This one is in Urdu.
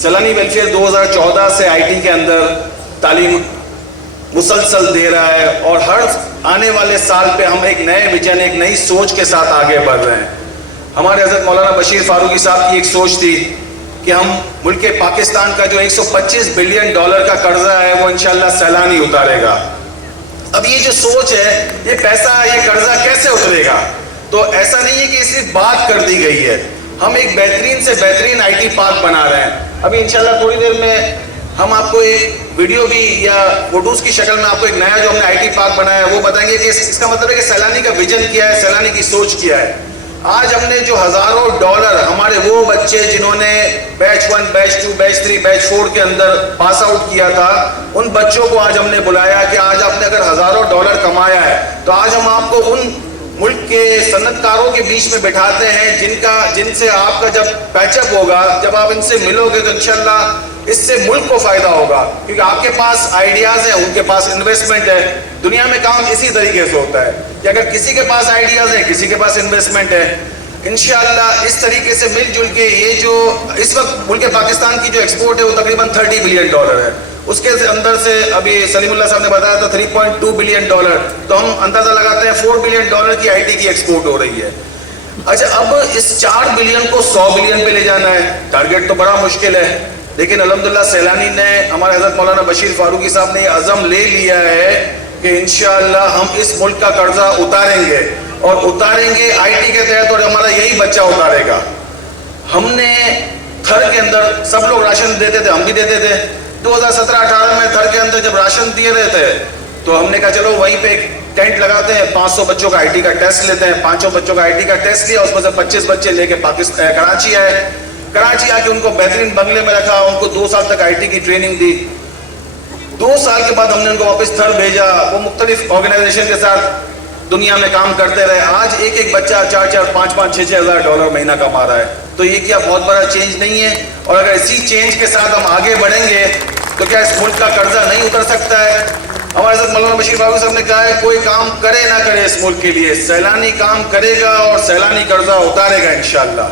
سیلانی ویلفیئر 2014 سے آئی ٹی کے اندر تعلیم مسلسل دے رہا ہے اور ہر آنے والے سال پہ ہم ایک نئے ویژن، ایک نئی سوچ کے ساتھ آگے بڑھ رہے ہیں. ہمارے حضرت مولانا بشیر فاروقی صاحب کی ایک سوچ تھی کہ ہم ملک پاکستان کا جو $125 بلین کا قرضہ ہے وہ انشاءاللہ سیلانی اتارے گا. اب یہ جو سوچ ہے، یہ پیسہ، یہ قرضہ کیسے اترے گا؟ تو ایسا نہیں ہے کہ صرف بات کر دی گئی ہے. ہم ایک بہترین سے بہترین آئی ٹی پارک بنا رہے ہیں. ابھی انشاءاللہ تھوڑی دیر میں ہم آپ کو ایک ویڈیو بھی یا فوٹوز کی شکل میں آپ کو ایک نیا جو ہم نے آئی ٹی پارک بنایا ہے وہ بتائیں گے کہ اس کا مطلب ہے کہ سیلانی کا ویژن کیا ہے، سیلانی کی سوچ کیا ہے. آج ہم نے جو ہزاروں ڈالر ہمارے وہ بچے جنہوں نے بیچ 1 بیچ 2 بیچ 3 بیچ 4 کے اندر پاس آؤٹ کیا تھا، ان بچوں کو آج ہم نے بلایا کہ آج آپ نے اگر ہزاروں ڈالر کمایا ہے تو آج ہم آپ کو ان ملک کے صنعت کاروں کے بیچ میں بٹھاتے ہیں جن سے آپ کا جب پیچ اپ ہوگا، جب آپ ان سے ملو گے تو انشاءاللہ اس سے ملک کو فائدہ ہوگا، کیونکہ آپ کے پاس آئیڈیاز ہیں، ان کے پاس انویسٹمنٹ ہے. دنیا میں کام اسی طریقے سے ہوتا ہے کہ اگر کسی کے پاس آئیڈیاز ہیں، کسی کے پاس انویسٹمنٹ ہے. انشاءاللہ اس طریقے سے مل جل کے یہ جو اس وقت ملک پاکستان کی جو ایکسپورٹ ہے وہ تقریباً $30 بلین ہے. اس کے اندر سے ابھی سلیم اللہ صاحب نے بتایا تھا $3.2 بلین، تو ہم اندازہ لگاتے ہیں $4 بلین کی آئی ٹی کی ایکسپورٹ ہو رہی ہے. اچھا، اب اس 4 بلین کو 100 بلین پہ لے جانا ہے، ٹارگیٹ تو بڑا مشکل ہے، لیکن الحمدللہ سیلانی نے، ہمارے حضرت مولانا بشیر فاروقی صاحب نے یہ عزم لے لیا ہے کہ انشاءاللہ ہم اس ملک کا قرضہ اتاریں گے، اور اتاریں گے آئی ٹی کے تحت، اور ہمارا یہی بچہ اتارے گا. ہم نے تھر کے اندر سب لوگ راشن دیتے تھے، ہم بھی دیتے تھے. 2017-18 میں تھر کے اندر جب راشن دیے رہے تھے تو ہم نے کہا چلو وہیں پہ ایک ٹینٹ لگاتے ہیں، 500 بچوں کا آئی ٹی کا ٹیسٹ لیتے ہیں. 500 بچوں کا آئی ٹی کا ٹیسٹ لیا، اس میں سے 25 بچے لے کے کراچی آئے. کراچی آ کے ان کو بہترین بنگلے میں رکھا، ان کو 2 سال تک آئی ٹی کی ٹریننگ دی. 2 سال کے بعد ہم نے ان کو واپس تھر بھیجا. وہ مختلف آرگنائزیشن کے ساتھ دنیا میں کام کرتے رہے. آج ایک بچہ $4,000 $5,000 $6,000 مہینہ کما رہا ہے. تو یہ کیا بہت بڑا چینج نہیں ہے؟ اور اگر اسی چینج کے ساتھ ہم آگے بڑھیں گے تو کیا اس ملک کا قرضہ نہیں اتر سکتا ہے؟ ہمارے حضرت مولانا بشیر فاروقی صاحب نے کہا ہے کوئی کام کرے نہ کرے اس ملک کے لیے، سیلانی کام کرے گا اور سیلانی قرضہ اتارے گا انشاءاللہ.